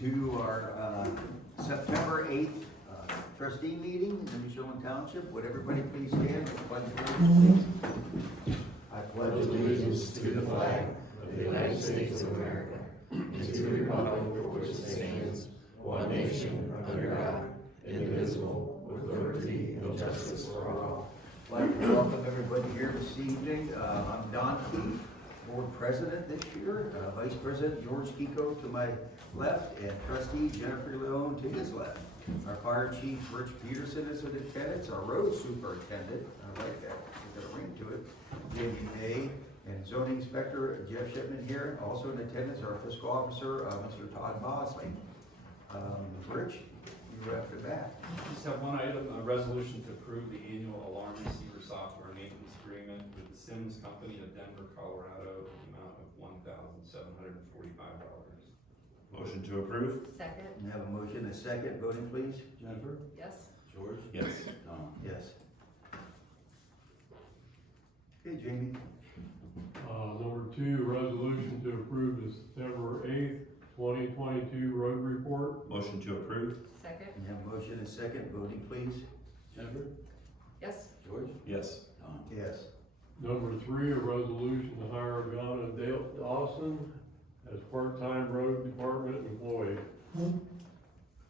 to our September 8th trustee meeting in Nimishillen Township. Would everybody please stand for the pledge of allegiance? I pledge allegiance to the flag of the United States of America and to the republic for which it stands, one nation, under God, indivisible, with liberty and justice for all. I'd like to welcome everybody here this evening. I'm Don Keefe, board president this year, vice president George Kiko to my left, and trustee Jennifer Leone to his left. Our fire chief Rich Peterson is in attendance, our road superintendent, I like that, it's got a ring to it, Jamie May, and zoning inspector Jeff Shipman here. Also in attendance, our fiscal officer, Mr. Todd Bosley. Rich, you're after that. Just have one item, a resolution to approve the annual alarm receiver software maintenance agreement with the Sims Company of Denver, Colorado, in the amount of $1,745. Motion to approve? Second. We have a motion and a second, voting please. Jennifer? Yes. George? Yes. Tom? Yes. Okay, Jamie. Number 2, resolution to approve the September 8th, 2022 road report. Motion to approve? Second. We have a motion and a second, voting please. Jennifer? Yes. George? Yes. Tom? Yes. Number 3, a resolution to hire Donna Dawson as part-time road department employee.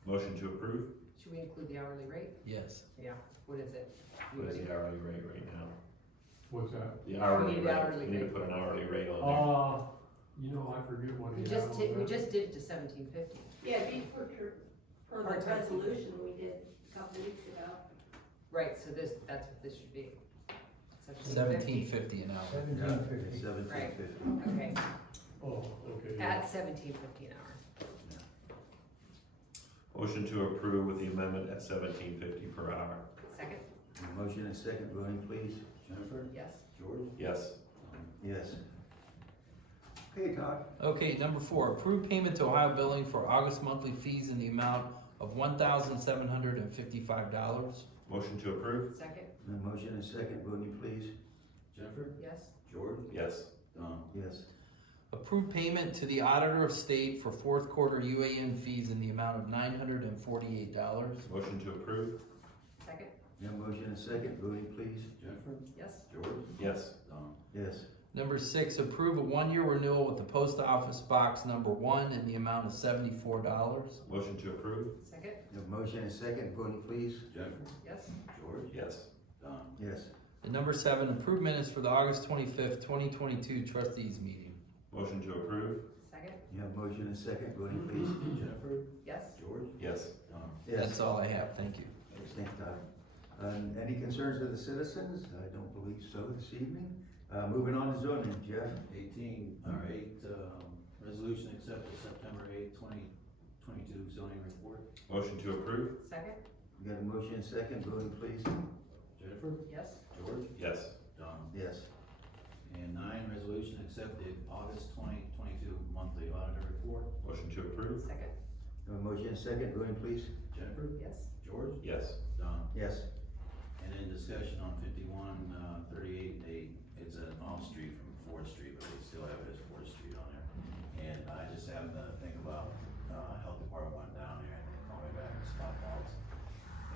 Motion to approve? Should we include the hourly rate? Yes. Yeah. What is it? What is the hourly rate right now? What's that? The hourly need rate, hourly we need to rate. put an hourly rate on I forget what We he just had did, on we that. just did it to $17.50. Yeah, before, for the Part-time. resolution we did a couple weeks ago. Right, so that's what this should be. $17.50 an hour. $17.50. Right. $17.50. Okay, Oh, okay. yeah. at $17.50 an hour. there. Motion to approve with the amendment at $17.50 per hour. Second. Motion and a second, voting please. Jennifer? Yes. George? Yes. Tom? Yes. Okay, Todd. Okay, number 4, approve payment to Ohio Billing for August monthly fees in the amount of $1,755. Motion to approve? Second. A motion and a second, voting please. Jennifer? Yes. George? Yes. Tom? Yes. Approve payment to the Auditor of State for 4th quarter UAN fees in the amount of $948. Motion to approve? Second. A motion and a second, voting please. Jennifer? Yes. George? Yes. Tom? Yes. Number 6, approve a 1-year renewal with the Post Office Box number 1 in the amount of $74. Motion to approve? Second. A motion and a second, voting please. Jennifer? Yes. George? Yes. Tom? Yes. And number 7, approve minutes for the August 25th, 2022 Trustees meeting. Motion to approve? Second. You have a motion and a second, voting please. Jennifer? Yes. George? Yes. Tom? That's all I have, thank you. Thanks, Todd. Any concerns of the citizens? I don't believe so this evening. Moving on to zoning, Jeff. 18, resolution accept the September 8th, 2022 zoning report. Motion to approve? Second. We got a motion and a second, voting please. Jennifer? Yes. George? Yes. Tom? Yes. And 9, resolution accepted August 2022 monthly auditor report. Motion to approve? Second. A motion and a second, voting please. Jennifer? Yes. George? Yes. Don? Yes. And then discussion on 5138, it's an off street from 4th Street, but they still have it as 4th Street on there. And I just happened to think about, health department went down there and they called me back and stop balls.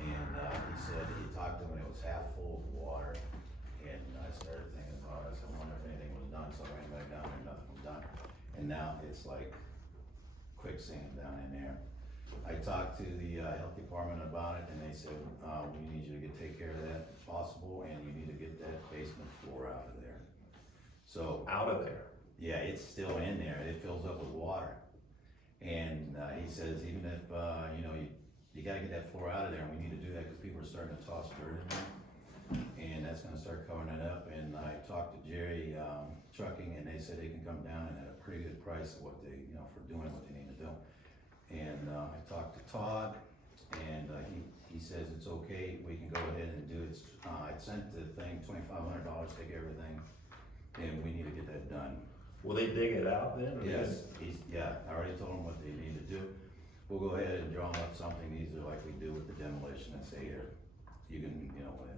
And, he said, he talked to him and it was half full of water. And I started thinking about it, I said, I wonder if anything was done, so I ran back down there, nothing was done. And now it's like quicksand down in there. I talked to the health department about it and they said, we need you to take care of that if possible and you need to get that basement floor out of there. So, Out of there? yeah, it's still in there, it fills up with water. And he says even if, you gotta get that floor out of there and we need to do that because people are starting to toss dirt in there. And that's gonna start covering it up and I talked to Jerry Trucking and they said they can come down and at a pretty good price of what they, for doing what they need to do. And I talked to Todd, and he says it's okay, we can go ahead and do it. I sent the thing, $2,500, take everything, and we need to get that done. Will they dig it out then? or Yes, I already told him what they need to do. We'll go ahead and draw up something easier like we do with the demolition and say here, you can, when.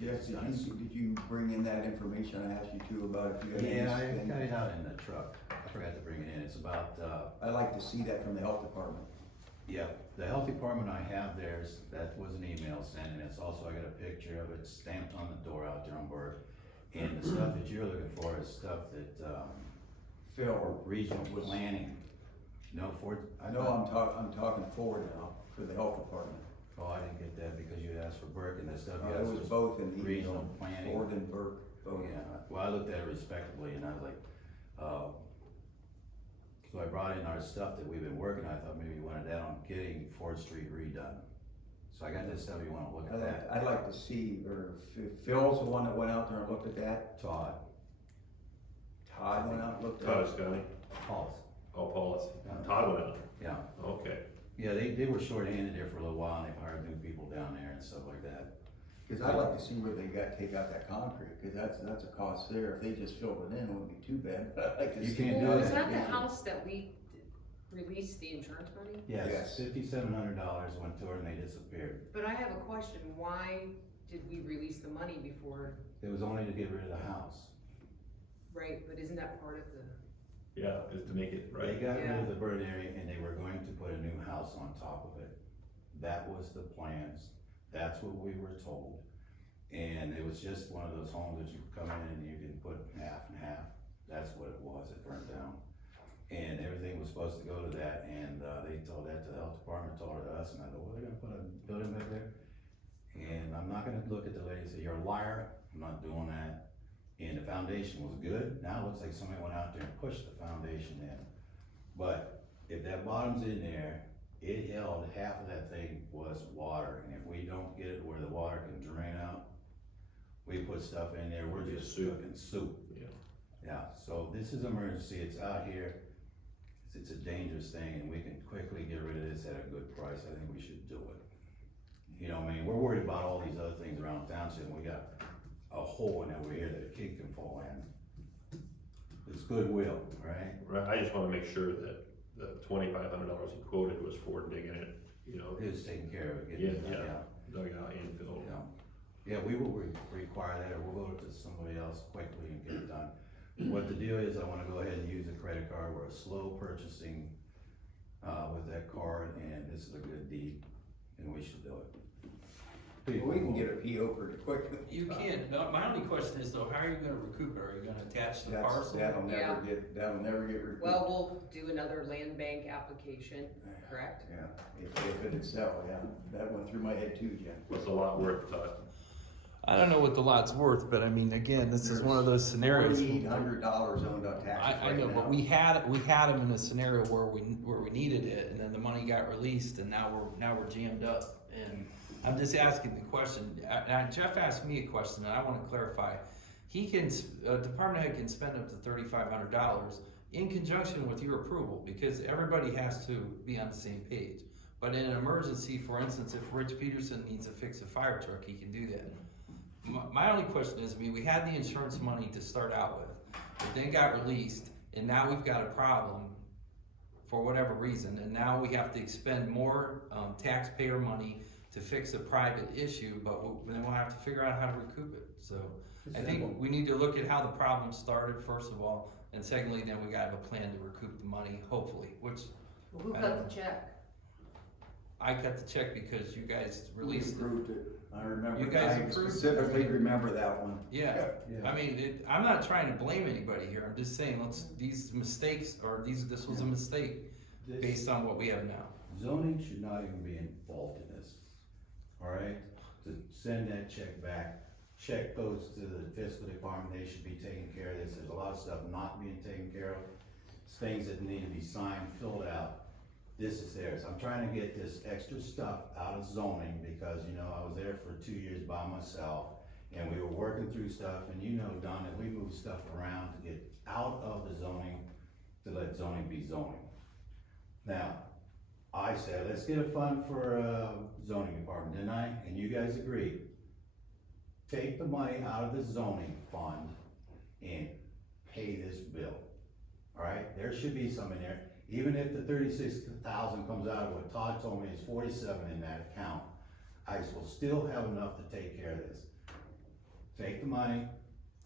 Jeff, did you bring in that information I asked you to about if you had? Yeah, I anything? got it out in the truck. I forgot to bring it in. It's about, I'd like to see that from the health department. Yeah, the health department I have theirs, that was an email sent, and it's also, I got a picture of it stamped on the door out there on Burke. And the stuff that you're looking for is stuff that, Phil, regional planning, no, I know I'm talking forward now for the health department. Oh, I didn't get that because you asked for Burke and that stuff. you It asked was was both in the regional email, planning. Ford and Burke, both. Yeah, well, I looked at it respectively and I was like, so I brought in our stuff that we've been working on. I thought maybe you wanted that on getting 4th Street redone. So I got this stuff, you wanna look at that? I'd like to see, or Phil's the one that went out there and looked at that, Todd, Todd went out and looked at Todd it. Scotty, Paul's, oh, Paul, Yeah. Todd went out, yeah. okay. Yeah, they were short-handed there for a little while and they hired new people down there and stuff like that. Cause I'd like to see where they take out that concrete, cause that's a cost there, if they just filled it in, it wouldn't be too bad, but I'd like to You see. can't do Well, it. is that the house that we released the insurance money? Yes, Yes. $5,700 went to her and they disappeared. But I have a question, why did we release the money before, It was only to get rid of the house. right, but isn't that part of the, Yeah, is to make it They right. got rid Yeah. of the burn area and they were going to put a new house on top of it. That was the plans. That's what we were told. And it was just one of those homes that you come in and you can put half and half. That's what it was, it burned down. And everything was supposed to go to that, and, they told that to the health department, told it to us, and I go, well, they're gonna put a building back there? And I'm not gonna look at the lady and say, you're a liar, I'm not doing that. And the foundation was good, now it looks like somebody went out there and pushed the foundation in. But if that bottom's in there, it held, half of that thing was water, and if we don't get it where the water can drain out, we put stuff in there, we're just cooking soup. Yeah. Yeah, so this is emergency, it's out here, it's a dangerous thing, and we can quickly get rid of this at a good price, I think we should do it. You know, I mean, we're worried about all these other things around Township, and we got a hole in over here that a kid can fall in. It's goodwill, right? Right, I just wanna make sure that the $2,500 he quoted was for digging it, you know, It was taken care of, Yeah, getting, yeah. dug out and filled. Yeah, yeah, we will require that, or we'll go to somebody else quickly and get it done. What the deal is, I wanna go ahead and use a credit card, we're a slow purchasing, with that card, and this is a good deed, and we should do it. We can get a PO pretty quickly. You can, no, my only question is though, how are you gonna recoup it? Are you gonna attach the parcel? That'll Yeah. never get recouped. well, we'll do another land bank application, correct? Yeah, if it'd sell, yeah, that went through my head too, Jen. What's a lot worth, Todd? I don't know what the lot's worth, but I mean, again, this is one of those scenarios. $4,800 owned on taxes I right know, now. but we had them in a scenario where we needed it, and then the money got released, and now we're jammed up. And I'm just asking the question. Jeff asked me a question, and I want to clarify. He can, department head can spend up to $3,500 in conjunction with your approval, because everybody has to be on the same page. But in an emergency, for instance, if Rich Peterson needs to fix a fire truck, he can do that. My only question is, I mean, we had the insurance money to start out with, it then got released, and now we've got a problem for whatever reason, and now we have to expend more taxpayer money to fix a private issue, but then we'll have to figure out how to recoup it. So I think we need to look at how the problem started, first of all, and secondly, then we gotta have a plan to recoup the money, hopefully, which Who cut the check? I cut the check because you guys released it. Approved it, I remember, You guys I approved it. specifically remember that one. Yeah, Yeah. I mean, I'm not trying to blame anybody here, I'm just saying, these mistakes, or this was a mistake based on what we have now. Zoning should not even be involved in this, all right? To send that check back, check goes to the fiscal department, they should be taking care of this, there's a lot of stuff not being taken care of. It's things that need to be signed, filled out, this is theirs. I'm trying to get this extra stuff out of zoning, because, you know, I was there for 2 years by myself, and we were working through stuff, and you know, Don, that we move stuff around to get out of the zoning, to let zoning be zoning. Now, I said, let's get a fund for zoning department, didn't I? And you guys agreed. Take the money out of the zoning fund and pay this bill. All right, there should be some in there. Even if the 36,000 comes out of what Todd told me is 47 in that account, I will still have enough to take care of this. Take the money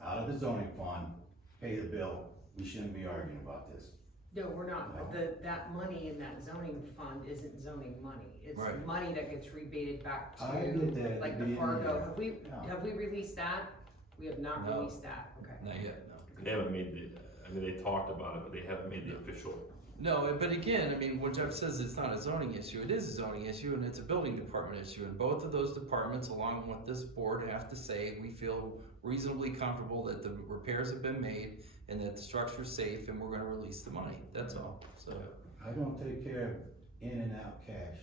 out of the zoning fund, pay the bill. We shouldn't be arguing about this. No, we're not, that money in that zoning fund isn't zoning money, it's Right. money that gets rebated back I get that, to, like the yeah. Fargo, Yeah. have we released that? We have not No. released that, okay. Not yet, no. They haven't made the, I mean, they talked about it, but they haven't made the official. No, but again, I mean, when Jeff says it's not a zoning issue, it is a zoning issue and it's a building department issue. And both of those departments, along with this board, have to say, we feel reasonably comfortable that the repairs have been made and that the structure's safe and we're gonna release the money, that's all, so. I don't take care of in and out cash.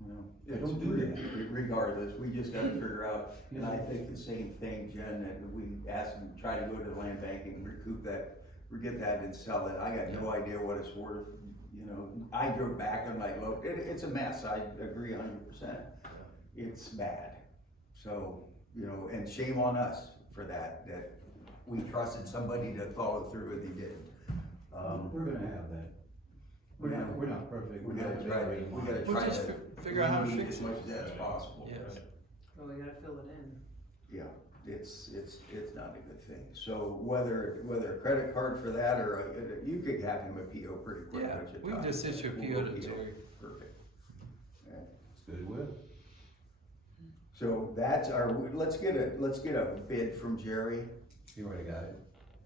No, I don't do that. Regardless, we just gotta figure out, and I think the same thing, Jen, that we asked them, try to go to the land bank and recoup that, get that and sell it. I got no idea what it's worth, you know. I drove back and like, look, it's a mess, I agree 100%. It's bad. So, you know, and shame on us for that we trusted somebody to follow through and they didn't. We're gonna have that. We're not perfect. We gotta try to, we gotta We'll try just to figure out how to alleviate fix as much of that as possible. Yes. Well, we gotta fill it in. Yeah, it's not a good thing. So whether a credit card for that or you could have him a PO pretty quick. Yeah, don't you, we can Todd? just issue a We'll PO to go Jerry. Perfect. Okay. It's good with. So that's our, let's get a bid from Jerry. You already got it.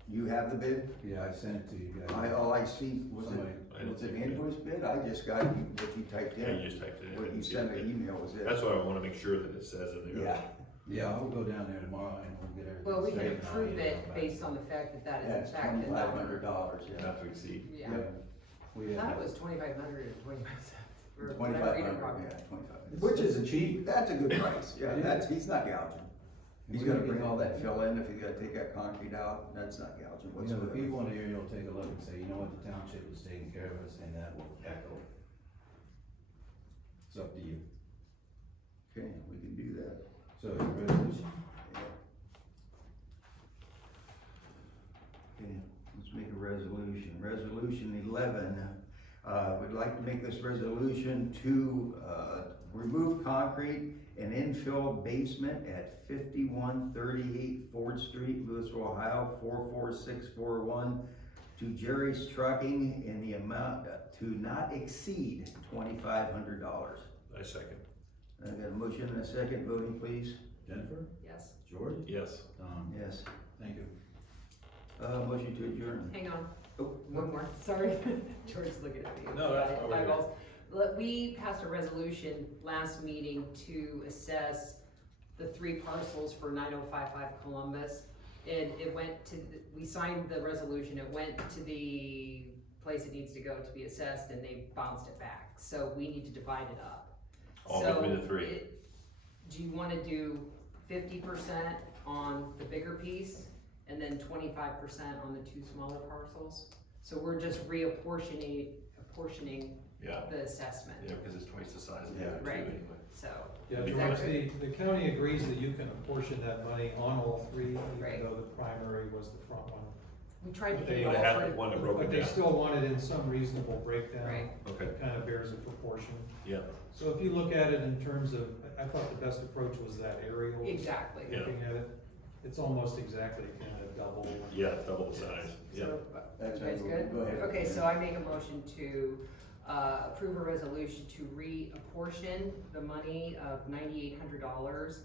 You have the bid? Yeah, I sent it to you guys. All I see, was Somebody- it an invoice bid? I just got what you typed Yeah, you in. just typed it in. What you sent an email was it? That's why I wanna make sure that it says in there. Yeah. Yeah, I'll go down there tomorrow and we'll get everything. Well, we can straightened out. approve it based on the fact that that is That's in fact the number. $2,500, yeah. Not to exceed. Yeah, We I thought had, it was 2,500 or 25 cents. Or did I read it 2,500, wrong? yeah, 25. which is cheap. That's a good price, yeah, Yeah. he's not gouging. He's gonna bring all that fill in, if he's gotta take that concrete out, that's not gouging You know, whatsoever. the people in the area will take a look and say, you know what, the township is taking care of us, and that will echo. It's up to you. Okay, we can do that. So, the resolution, Okay, let's make a resolution. Resolution 11, we'd like to make this resolution to, remove concrete and infill basement at 5138 Ford Street, Louisville, Ohio, 44641 to Jerry's Trucking in the amount to not exceed $2,500. I second. I got a motion and a second, voting please. Jennifer, Yes, George, Yes. Tom, Yes. thank you. Motion to adjourn. hang on, Oh, one more, sorry, George's looking at me. No, that's all right. Eyeballs. We passed a resolution last meeting to assess the 3 parcels for 9055 Columbus. It went to, we signed the resolution, it went to the place it needs to go to be assessed, and they bounced it back. So we need to divide it up. All So between the 3. Do you wanna do 50% on the bigger piece, and then 25% on the 2 smaller parcels? So we're just apportioning Yeah, the assessment, yeah, because it's twice the size of the Yeah. other two Right. anyway. so. Yeah, Is that George, good? the county agrees that you can apportion that money on all 3, Right. even though the primary was the front one. We tried to But get they it all have for, one that broke But it they down. still want it in some reasonable breakdown. right, Okay, It kind of bears a proportion. yeah, So if you look at it in terms of, I thought the best approach was that aerial. exactly. Yeah. Looking at it, it's almost exactly kind of double. yeah, double the size, yeah. So, That's you guys right. good? Go ahead. Okay, so I make a motion to, approve a resolution to reapportion the money of $9,800,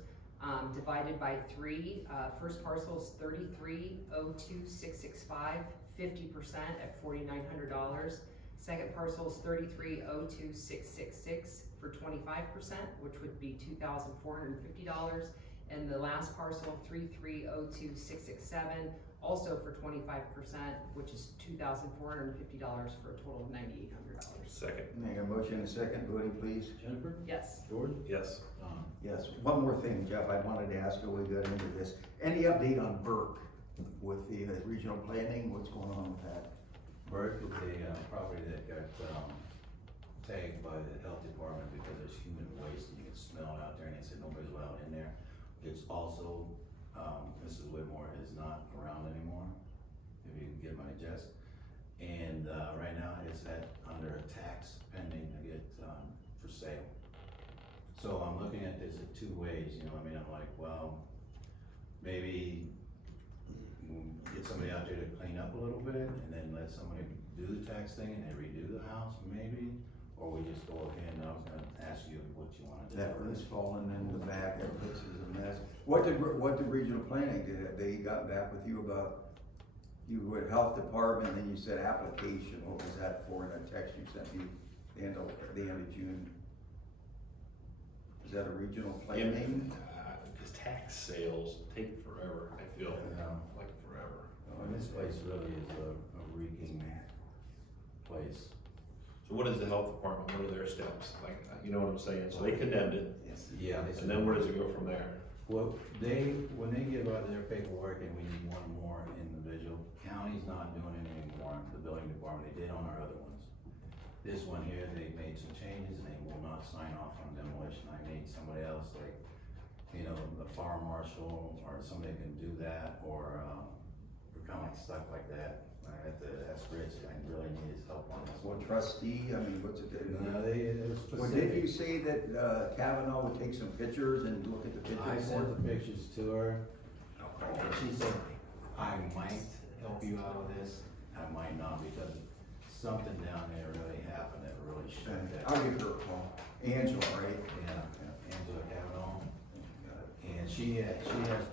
divided by 3. First parcel is 33,02665, 50% at $4,900. Second parcel is 33,02666 for 25%, which would be $2,450. And the last parcel, 33,02667, also for 25%, which is $2,450 for a total of $9,800. Second, Make a motion and a second, voting please. Jennifer, Yes. George, yes. Tom. Yes, one more thing, Jeff, I wanted to ask you, we got into this. Any update on Burke with the regional planning? What's going on with that? Burke is a property that got tagged by the health department because there's human waste and you can smell it out there, and they said nobody's allowed in there. It's also, Mrs. Whitmore is not around anymore, if you can get my gist. And right now it's under a tax pending to get for sale. So I'm looking at this in 2 ways, you know what I mean? I'm like, well, maybe get somebody out there to clean up a little bit and then let somebody do the tax thing and then redo the house, maybe? Or we just go ahead, and I was gonna ask you what you wanna do. That roof's falling in the back, that place is a mess. What did regional planning, they got back with you about, you were health department, and you said application, what was that for, in a text you sent me the end of June? Is that a regional planning? Because tax sales take forever, I feel, Yeah. like forever. And this place really is a reeking place. So what is the health department, what are their steps? Like, you know what I'm saying? So they condemned it, Yeah. and then where does it go from there? Well, when they give out their paperwork and we need one more individual, county's not doing it anymore, the building department, they did on our other ones. This one here, they made some changes and they will not sign off on demolition. I made somebody else, like, you know, the fire marshal or somebody can do that, or, we're kinda like stuck like that. I have to ask Rich, I really need his help on this What one. trustee, I mean, what's it? No, it was Well, specific. did you say that Kavanaugh would take some pictures and look at the pictures? I for sent us? the pictures to her, and she said, I might help you out with this, I might not, because something down there really happened that really shut that. I'll give her a call. Angela, right? Yeah, Angela Kavanaugh, and she has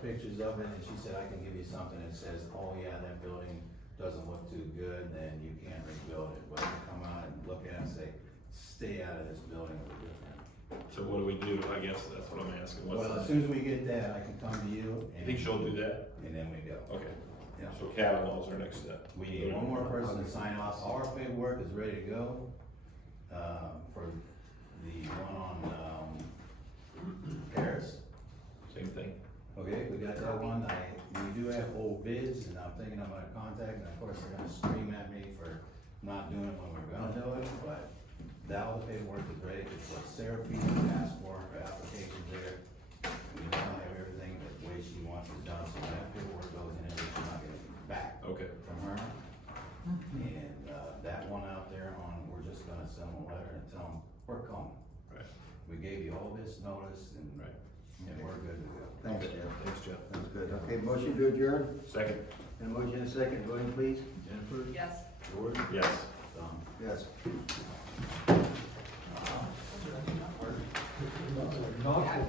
pictures of it, and she said, I can give you something that says, oh yeah, that building doesn't look too good, then you can't rebuild it, but you come out and look at it and say, stay out of this building, we're different. So what do we do? I guess that's what I'm asking. What's Well, as the, soon as we get that, I can come to you, you think she'll do that? and then we go. Okay, Yeah. so Kavanaugh's our next step. We need one more person to sign off, all our paperwork is ready to go, for the one on, Paris. Same thing. Okay, we got that one, we do have old bids, and I'm thinking I'm gonna contact, and of course, they're gonna scream at me for not doing it when we're gonna do it, but that all the paperwork is ready, it's what Sarah Peter asked for, her application's there. We now have everything the way she wants it done, so when that paperwork goes in, everything's not gonna be back Okay. from her. And, that one out there on, we're just gonna send them a letter and tell them, we're coming. Right. We gave you all this notice, and, Right. and we're good to go. Thanks, Jeff. Thanks, Jeff. That's good. Okay, motion to adjourn? Second. And a motion and a second, voting please? Jennifer? Yes. George? Yes. Tom? Yes. Not